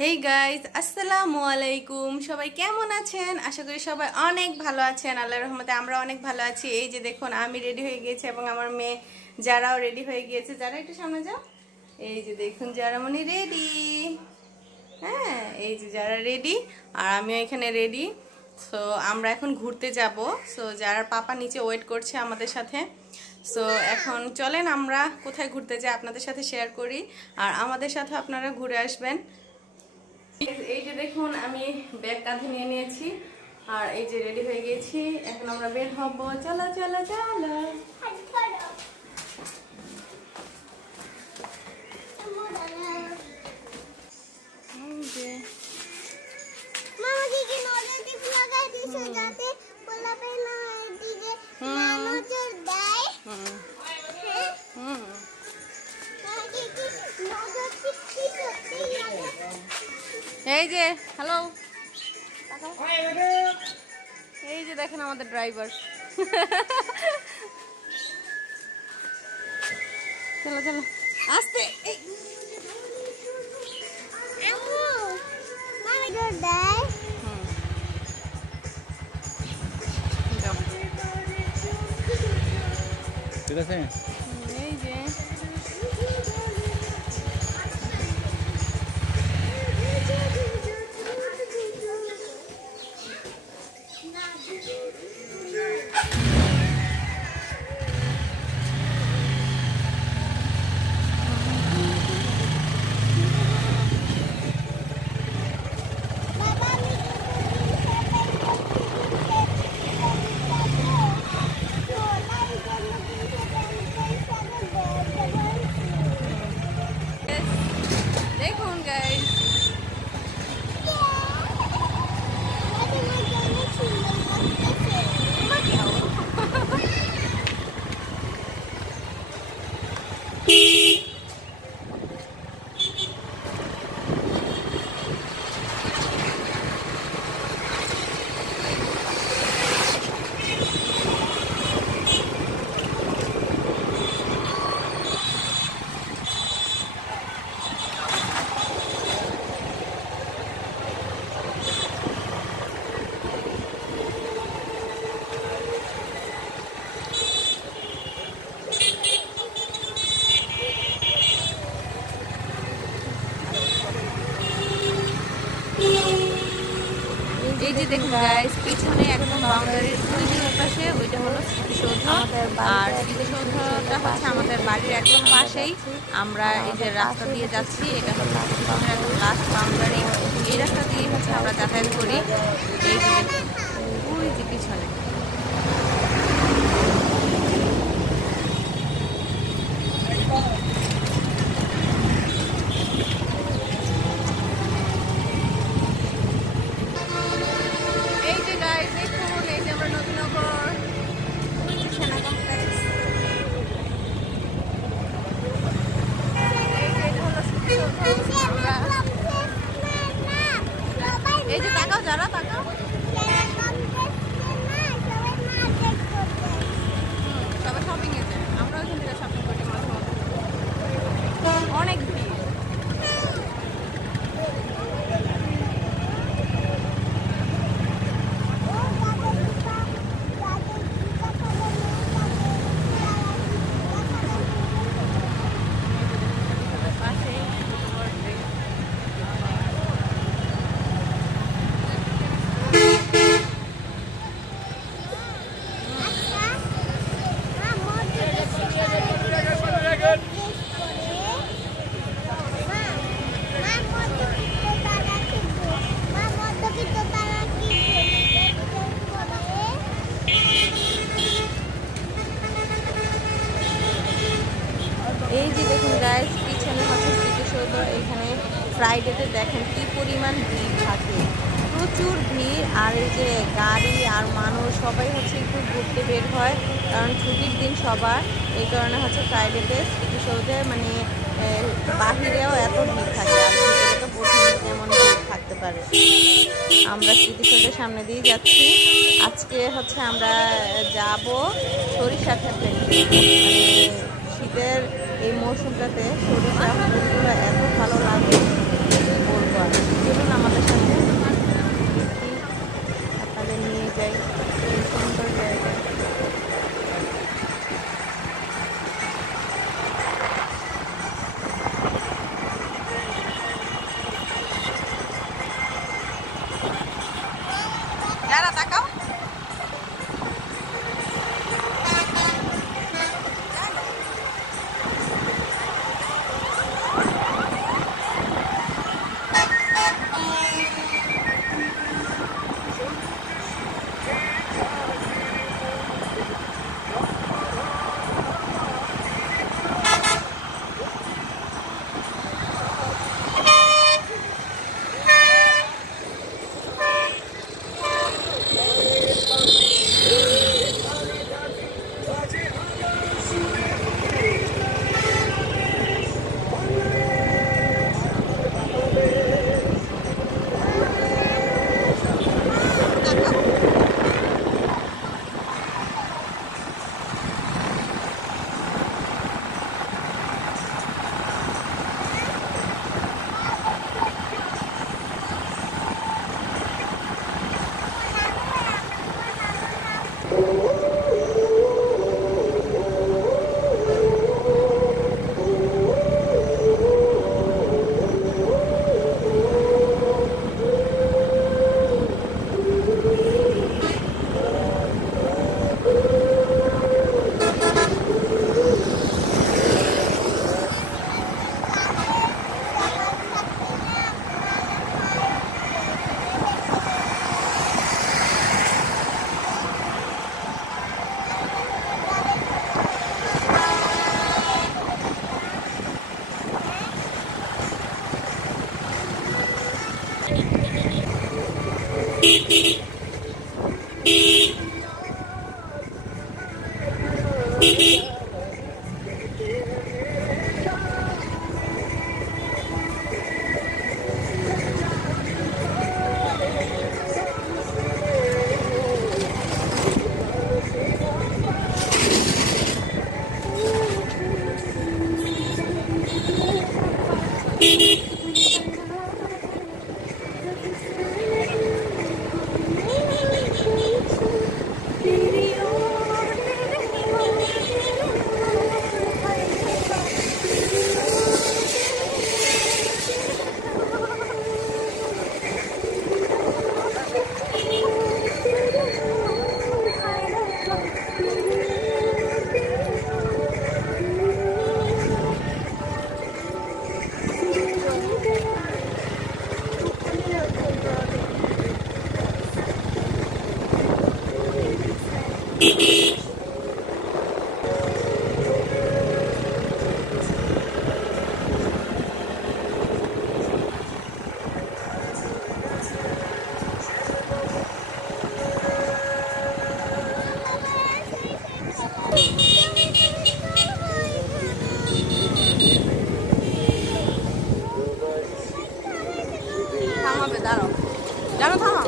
Hey guys, আসসালামু আলাইকুম। সবাই কেমন আছেন? আশা করি সবাই অনেক ভালো আছেন। আল্লাহর রহমতে আমরা অনেক ভালো আছি। এই যে দেখুন, আমি রেডি হয়ে গিয়েছি এবং আমার মেয়ে যারাও রেডি হয়ে গিয়েছে। যারা একটু সামনে যাও। এই যে দেখুন, যারামণি রেডি। হ্যাঁ, এই যে যারা রেডি আর আমিও এখানে রেডি। সো আমরা এখন ঘুরতে যাব। সো যারা পাপা নিচে ওয়েট করছে আমাদের সাথে। সো এখন চলেন আমরা কোথায় ঘুরতে যাই আপনাদের সাথে শেয়ার করি, আর আমাদের সাথে আপনারা ঘুরে আসবেন। এই যে দেখুন, আমি ব্যাগ কাঁধে নিয়ে নিয়েছি আর এই যে রেডি হয়ে গেছি। এখন আমরা বের হব। চলো চলো চলো। এই যে হ্যালো, এই যে দেখেন আমাদের ড্রাইভার। চলো চলো আস্তে। ঠিক আছে। এই যে দেখুন গাইস, এই যে দেখুন গাইস, পিছনে একদম বাউন্ডারির দুই পাশে ওইটা হলো স্মৃতিসৌধ, আর স্মৃতিসৌধটা হচ্ছে আমাদের বাড়ির একদম পাশেই। আমরা এই যে রাস্তা দিয়ে যাচ্ছি, এটা হচ্ছে পিছনের একদম লাস্ট বাউন্ডারি। এই রাস্তা দিয়ে হচ্ছে আমরা যাতায়াত করি। এই যে ওই যে পিছনে এই যে তাকাও, যারা তাকাও, সবাই শপিং এ যায়। আমরা ওইখান থেকে শপিং করি মাঝে মাঝে। অনেক ভিড়। এই যে দেখুন গাইস, পিছনে হচ্ছে স্মৃতিসৌধ। এখানে ফ্রাইডেতে দেখেন কি পরিমাণ ভিড় থাকে, প্রচুর ভিড়। আর এই যে গাড়ি আর মানুষ সবাই হচ্ছে একটু ঘুরতে বের হয়, কারণ ছুটির দিন সবার। এই কারণে হচ্ছে ফ্রাইডেতে স্মৃতিসৌধে মানে বাহিরেও এত ভিড় থাকে, আর ভিতরে তো প্রথমে যেমন ভিড় থাকতে পারে। আমরা স্মৃতিসৌধের সামনে দিয়ে যাচ্ছি। আজকে হচ্ছে আমরা যাব সরিষা খেতে। মানে শীতের এই মৌসুমটাতে সরিষা ফুলগুলো এত ভালো লাগে, বলবো আর। থামাবে, দাঁড়াও জানো, থামাও।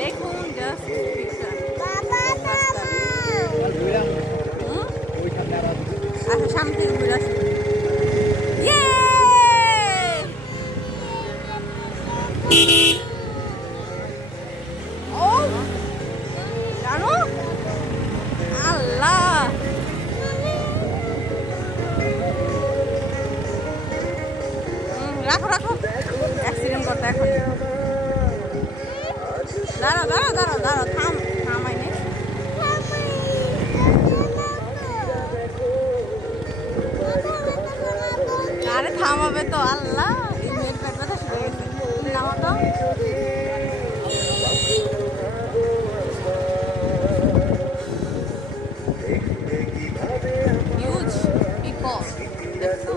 দেখুন জাস্ট আচ্ছা, সামনে থেকে ঘুরে আসি। ও জানো, আল্লাহ রাখো রাখো, অ্যাক্সিডেন্ট করতে এখন। দাঁড়াও দাঁড়াও দাঁড়াও দাঁড়াও, থামাই নে। আরে থামাবে তো, আল্লাহ এই মেয়ের পেট ব্যথা শুরু হয়ে গেছে। নামো তো। হিউজ পিপল, দেখছো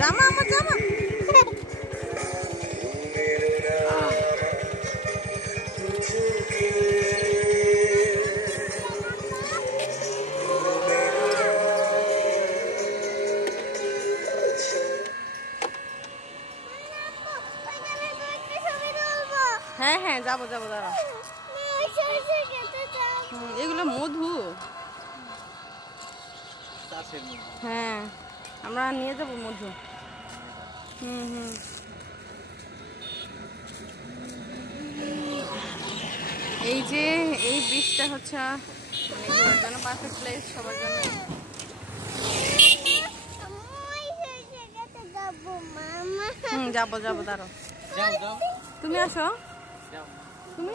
জামা, আমার জামা। হ্যাঁ হ্যাঁ, যাবো যাবো, দাঁড়াও। এগুলো মধু। হ্যাঁ, আমরা নিয়ে যাবো মধু। হুম হুম। এই যে এই বীজটা হচ্ছে মানে ঘোরার জন্য পারফেক্ট প্লেস সবার জন্য। যাবো যাবো, দাঁড়াও। তুমি আসো, তুমি।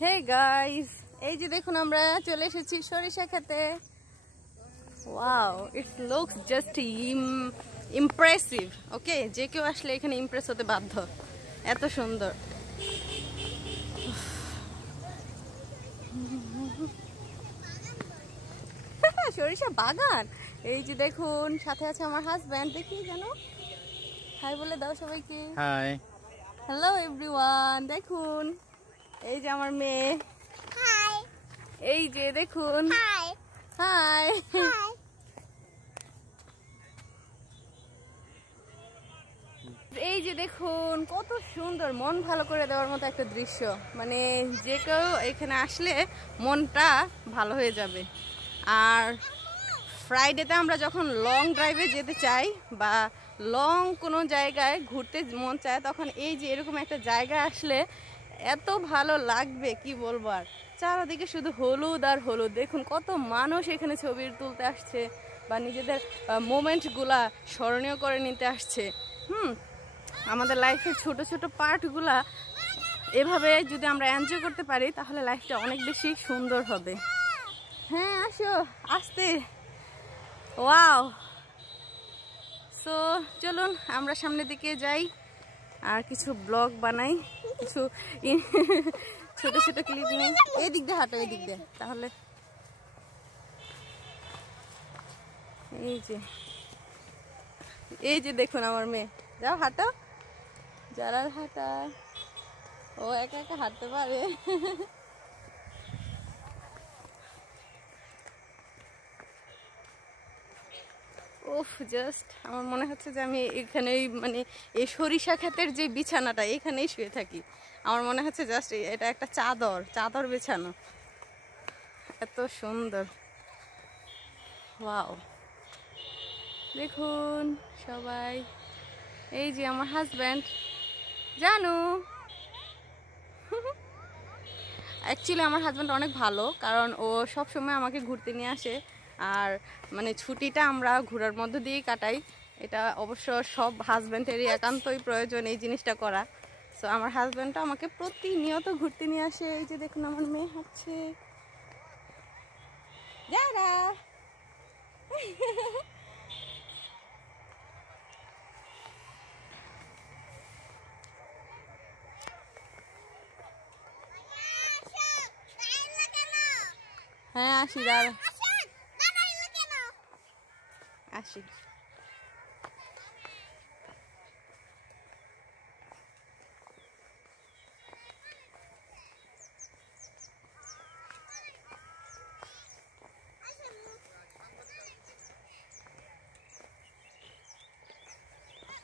হে গাইস, এই যে দেখুন আমরা চলে এসেছি সরিষা খেতে। Wow, it looks just impressive. Okay, যে কেউ আসলে এখানে ইমপ্রেস হতে বাধ্য, এত সুন্দর। সরিষা বাগান। এই যে দেখুন, সাথে আছে আমার হাজব্যান্ড। দেখি জানো, হাই বলে দাও সবাইকে। Hi, hello everyone. দেখুন এই যে আমার মেয়ে। হাই। এই যে দেখুন। Hi hi. এই যে দেখুন কত সুন্দর, মন ভালো করে দেওয়ার মতো একটা দৃশ্য। মানে যে কেউ এখানে আসলে মনটা ভালো হয়ে যাবে। আর ফ্রাইডেতে আমরা যখন লং ড্রাইভে যেতে চাই বা লং কোনো জায়গায় ঘুরতে মন চায়, তখন এই যে এরকম একটা জায়গা আসলে এত ভালো লাগবে কি বলবো। আর চারদিকে শুধু হলুদ আর হলুদ। দেখুন কত মানুষ এখানে ছবি তুলতে আসছে বা নিজেদের মোমেন্টগুলা স্মরণীয় করে নিতে আসছে। আমাদের লাইফের ছোট ছোট পার্টগুলা এভাবে যদি আমরা এনজয় করতে পারি তাহলে লাইফটা অনেক বেশি সুন্দর হবে। হ্যাঁ আসো, আসতে। ওয়াও, তো চলুন আমরা সামনের দিকে যাই আর কিছু ব্লগ বানাই, কিছু ছোট ছোট ক্লিপ নেই। এই দিক দিয়ে হাঁটো, এই দিক দিয়ে, তাহলে এই যে দেখুন আমার মেয়ে, যাও হাঁটো, যারা হাঁটা, ও একা একা হাঁটতে পারে। উফ, জাস্ট আমার মনে হচ্ছে যে আমি এখানে মানে এই সরিষা ক্ষেতের যে বিছানাটা এখানেই শুয়ে থাকি। আমার মনে হচ্ছে জাস্ট এটা একটা চাদর বিছানো, এত সুন্দর। ওয়াও, দেখুন সবাই, এই যে আমার হাজব্যান্ড জানু। অ্যাকচুয়ালি আমার হাজব্যান্ড অনেক ভালো, কারণ ও সব সময় আমাকে ঘুরতে নিয়ে আসে, আর মানে ছুটিটা আমরা ঘোরার মধ্য দিয়েই কাটাই। এটা অবশ্য সব হাজব্যান্ডেরই একান্তই প্রয়োজন এই জিনিসটা করা। সো আমার হাজব্যান্ডটা আমাকে প্রতিনিয়ত ঘুরতে নিয়ে আসে। এই যে দেখুন আমার মেয়ে হাঁটছে, যারা হ্যাঁ আসি, দাঁড়া আসি।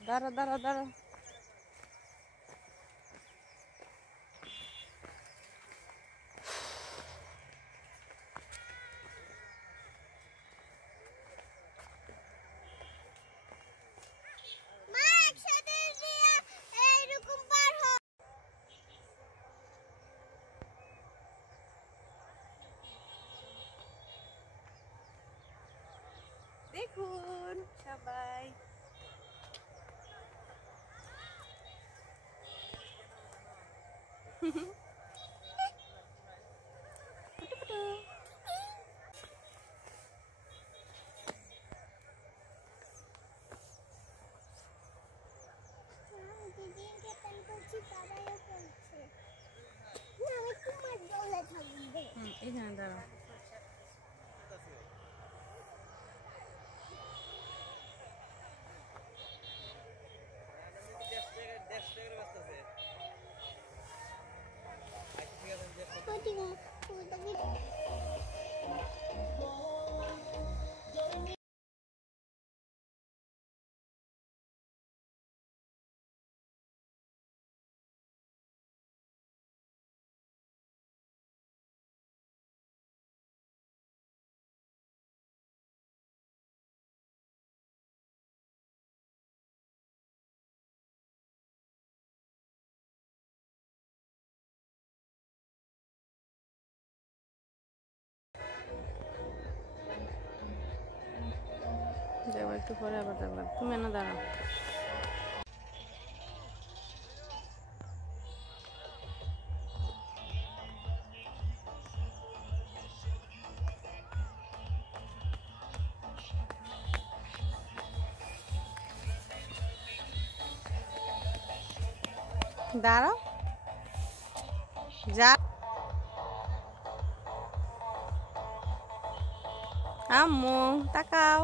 দাঁড়া দাঁড়া দাঁড়া, দেখুন সবাই। এখানে দাঁড়া, যাবো একটু পরে, আবার যাবো। তুমি না দাঁড়াও, দাঁড়াও, যা আম্মু তাকাও।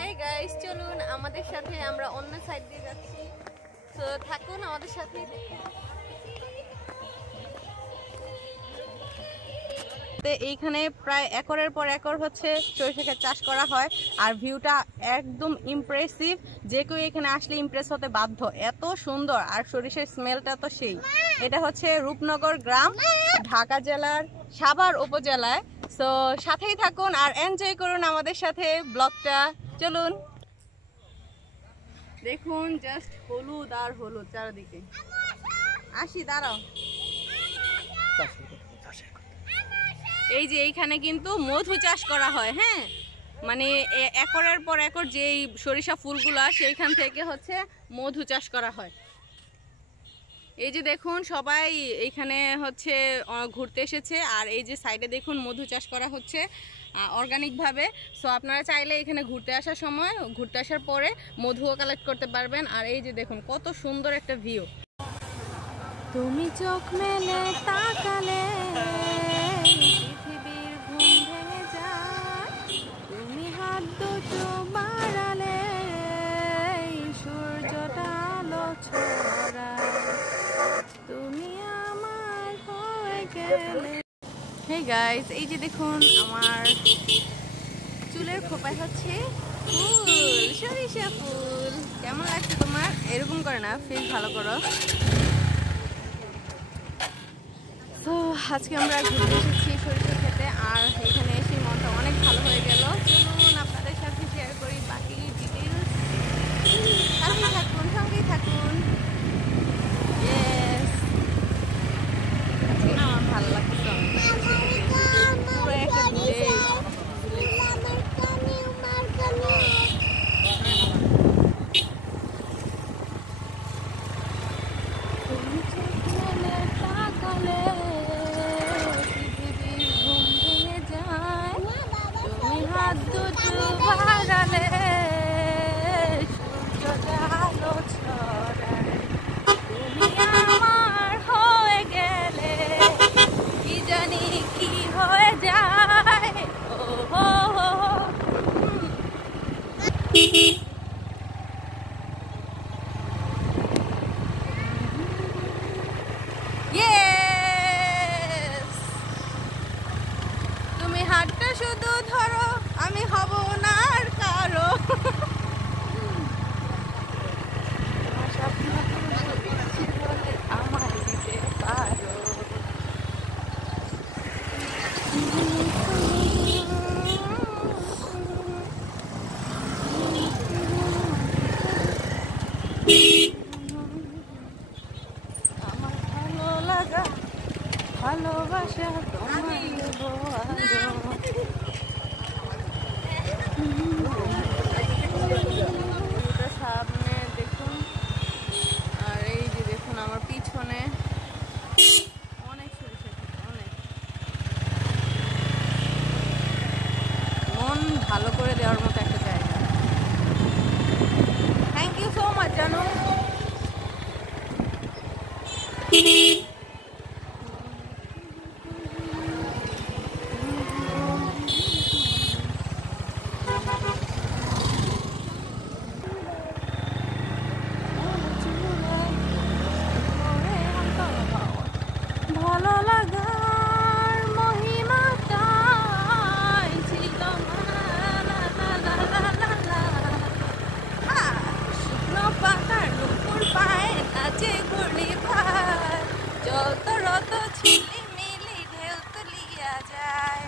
হেই গাইস, চলুন আমাদের সাথে, আমরা অন্য সাইড দিয়ে যাচ্ছি, তো থাকুন আমাদের সাথে। এইখানে প্রায় একরের পর একর হচ্ছে সরিষা ক্ষেত চাষ করা হয়, আর ভিউটা একদম ইমপ্রেসিভ। যে কেউ এখানে আসলে ইমপ্রেস হতে বাধ্য, এত সুন্দর, আর সরিষার স্মেলটা তো সেই। এটা হচ্ছে রূপনগর গ্রাম, ঢাকা জেলার সাভার উপজেলায়। সো সাথেই থাকুন আর এনজয় করুন আমাদের সাথে ব্লগটা, চলুন। দেখুন জাস্ট হলুদ আর হলুদ চারদিকে। আসি দাঁড়াও। এই যে এইখানে কিন্তু মধু চাষ করা হয়, হ্যাঁ, মানে একরের পর একর যেই সরিষা ফুলগুলা সেইখান থেকে হচ্ছে মধু চাষ করা হয়। এই যে দেখুন সবাই এইখানে হচ্ছে ঘুরতে এসেছে, আর এই যে সাইডে দেখুন মধু চাষ করা হচ্ছে অর্গানিকভাবে। সো আপনারা চাইলে এখানে ঘুরতে আসার সময়, ঘুরতে আসার পরে মধুও কালেক্ট করতে পারবেন। আর এই যে দেখুন কত সুন্দর একটা ভিউ। তুমি চোখ মেলে তাকালে পৃথিবীর ঘুম ভেঙে যায়, তুমি হাত দুটো বাড়ালে সূর্যটা আলো ছড়ায়, তুমি আমার হয়ে গেলে। হেই গাইস, এই যে দেখুন আমার চুলের খোপায় হচ্ছে ফুল, সরিষা ফুল। কেমন লাগছে তোমার? এরকম করে না, ফেস ভালো করো। তো আজকে আমরা ঘুরতে এসেছি সরিষা খেতে, আর এখানে এসে মনটা অনেক ভালো হয়ে গেল। চলুন আপনাদের সাথে শেয়ার করি বাকি ডিটেলস। সঙ্গেই থাকুন, সঙ্গেই থাকুন। ইয়েস, আজকে না আমার ভালো লাগছে পুরো একটা ভিলেজ। তুমি হাতটা শুধু ধরো, আমি হব না আর কারো। আমার দিতে পারো। আমার ভালো লাগা, ভালোবাসা তোমার সামনে দেখুন, আর এই যে দেখুন আমার পিছনে অনেক সরিষা ক্ষেত, অনেক। মন ভালো করে দেওয়ার মতো একটা জায়গা। থ্যাংক ইউ সো মাচ জানো। ভালো লাগার মহিমাটাই ছিল শুকনো পাতার উপর পায়ে নাচে ঘুরলি ভাই, যত রত ছিলি মিলি ঢেউ তুলিয়া যায়।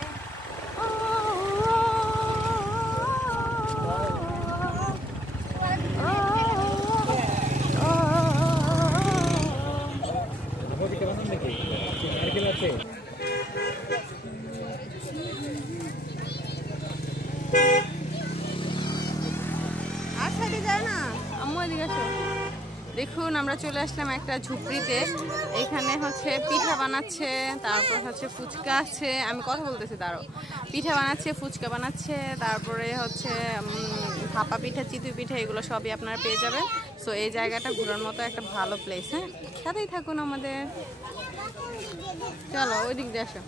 দেখুন আমরা চলে আসলাম একটা ঝুপড়িতে। এখানে হচ্ছে পিঠা বানাচ্ছে, তারপর হচ্ছে ফুচকা আছে। আমি কথা বলতেছি, দাঁড়াও। পিঠা বানাচ্ছে, ফুচকা বানাচ্ছে, তারপরে হচ্ছে ভাপা পিঠা, চিতই পিঠা, এগুলো সবই আপনারা পেয়ে যাবেন। সো এই জায়গাটা ঘোরার মতো একটা ভালো প্লেস। হ্যাঁ, সাথেই থাকুন আমাদের। চলো ওই দিক দিয়ে আসো।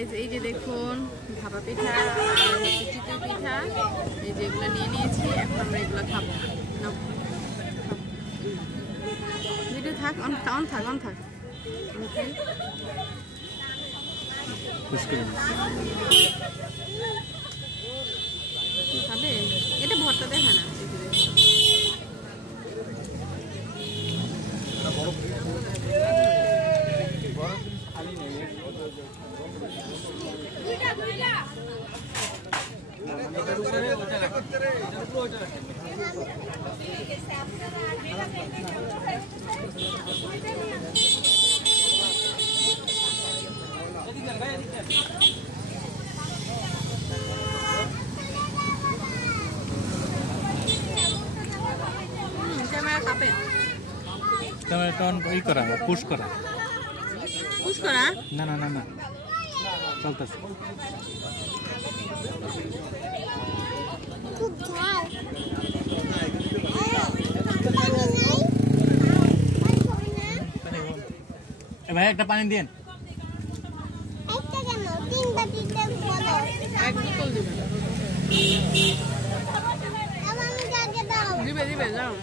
গাইজ এই যে দেখুন ভাপা পিঠা আর চিতই পিঠা এই যে এগুলো নিয়ে নিয়েছি, এখন আমরা এগুলো খাবো। ভিডিও থাক, অন থাক, অন থাক। খাবে এটা ভর্তা দেখা না ই করা পুশ করা না না না না চলতেছে। ভাই একটা পানি দিন। দিবে যাও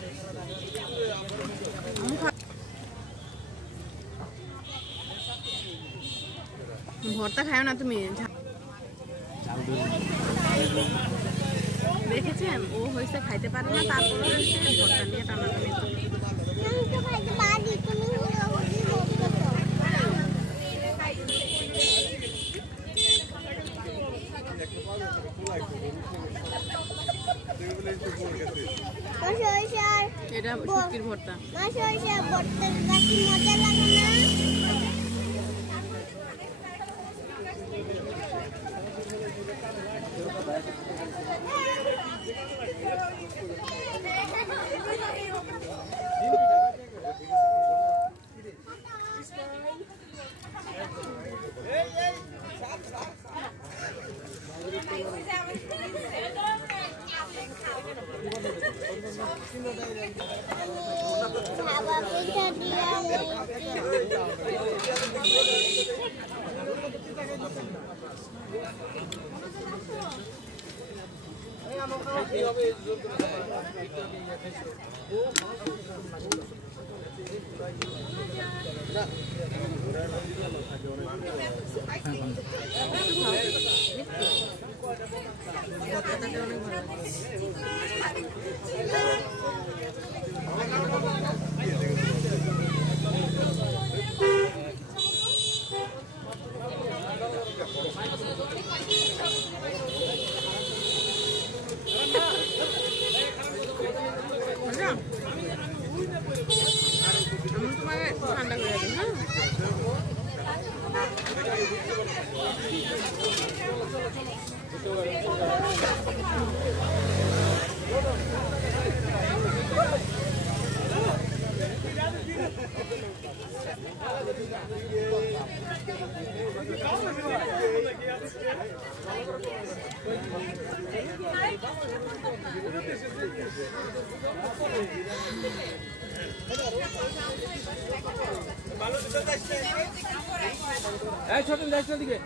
ভর্তা খাও না তুমি? দেখেছেন ও হয়েছে খাইতে পারে না, তারপরে ভর্তা নিয়ে টানাটানি। এটা শুটকির ভর্তা। মজা লাগে না? ছোটেন দেখছো দিকে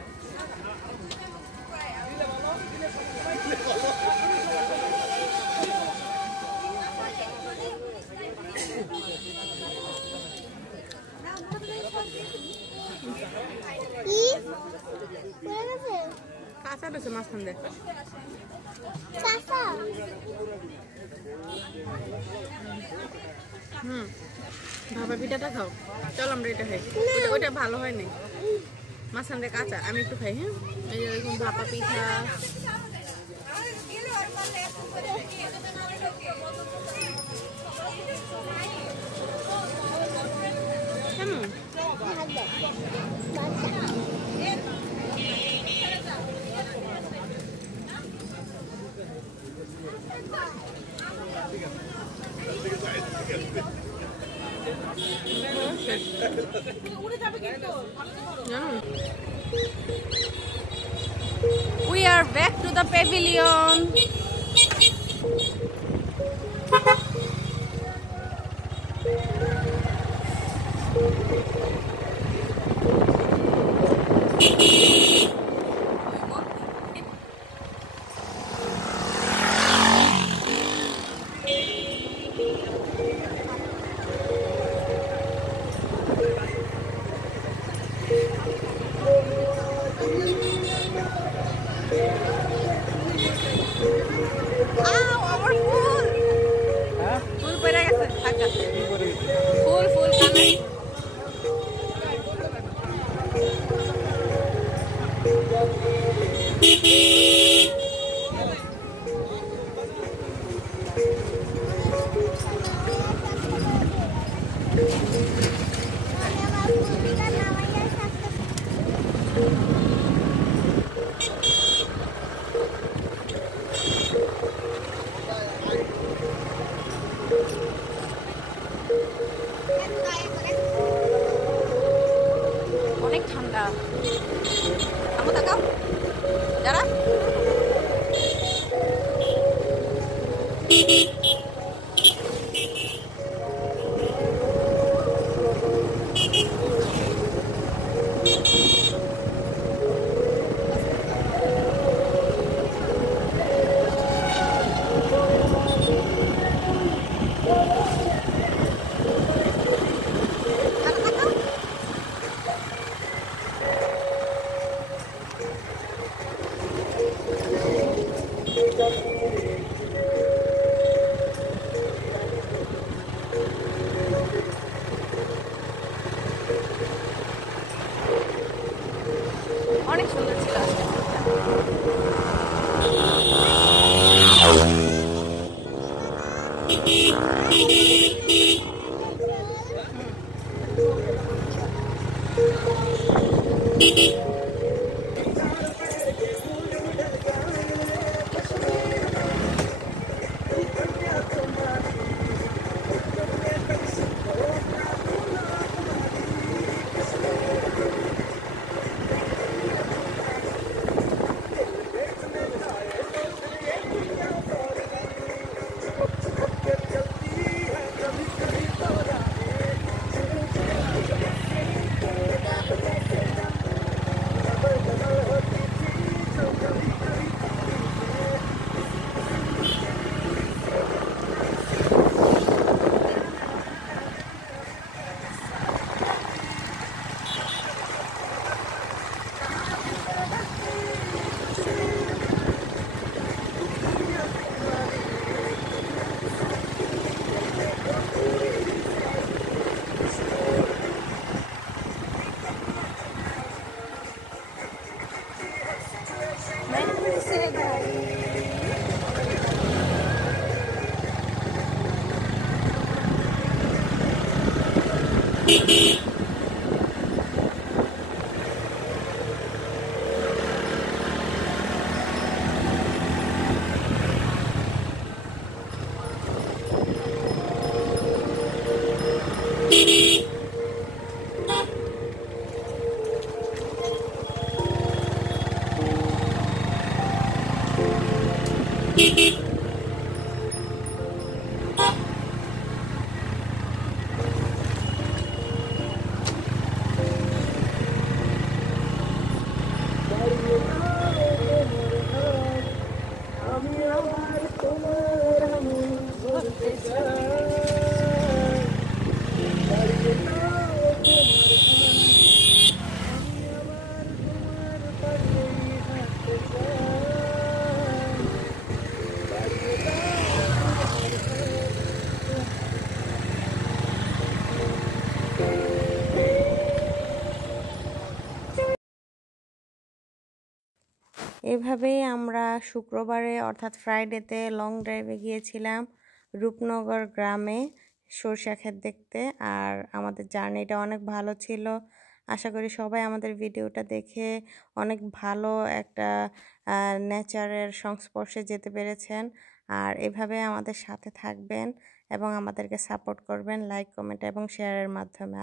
কাঁচা বেছে মাঝখান দেখ ভাপা পিঠাটা খাও। চল আমরা এটা খাই। ওইটা ভালো হয় নাই, মাঝখান দিয়ে কাঁচা। আমি একটু খাই। হ্যাঁ এই যে এরকম ভাপা পিঠা। কেমন We are back to the pavilion. অনেক ঠান্ডা। আমু তাকাও যারা অনেক সুন্দর ছিল আজকে এভাবেই আমরা শুক্রবারে অর্থাৎ ফ্রাইডেতে লং ড্রাইভে গিয়েছিলাম রূপনগর গ্রামে সরষা ক্ষেত দেখতে। আর আমাদের জার্নিটা অনেক ভালো ছিল। আশা করি সবাই আমাদের ভিডিওটা দেখে অনেক ভালো একটা নেচারের সংস্পর্শে যেতে পেরেছেন। আর এভাবে আমাদের সাথে থাকবেন এবং আমাদেরকে সাপোর্ট করবেন লাইক, কমেন্ট এবং শেয়ারের মাধ্যমে।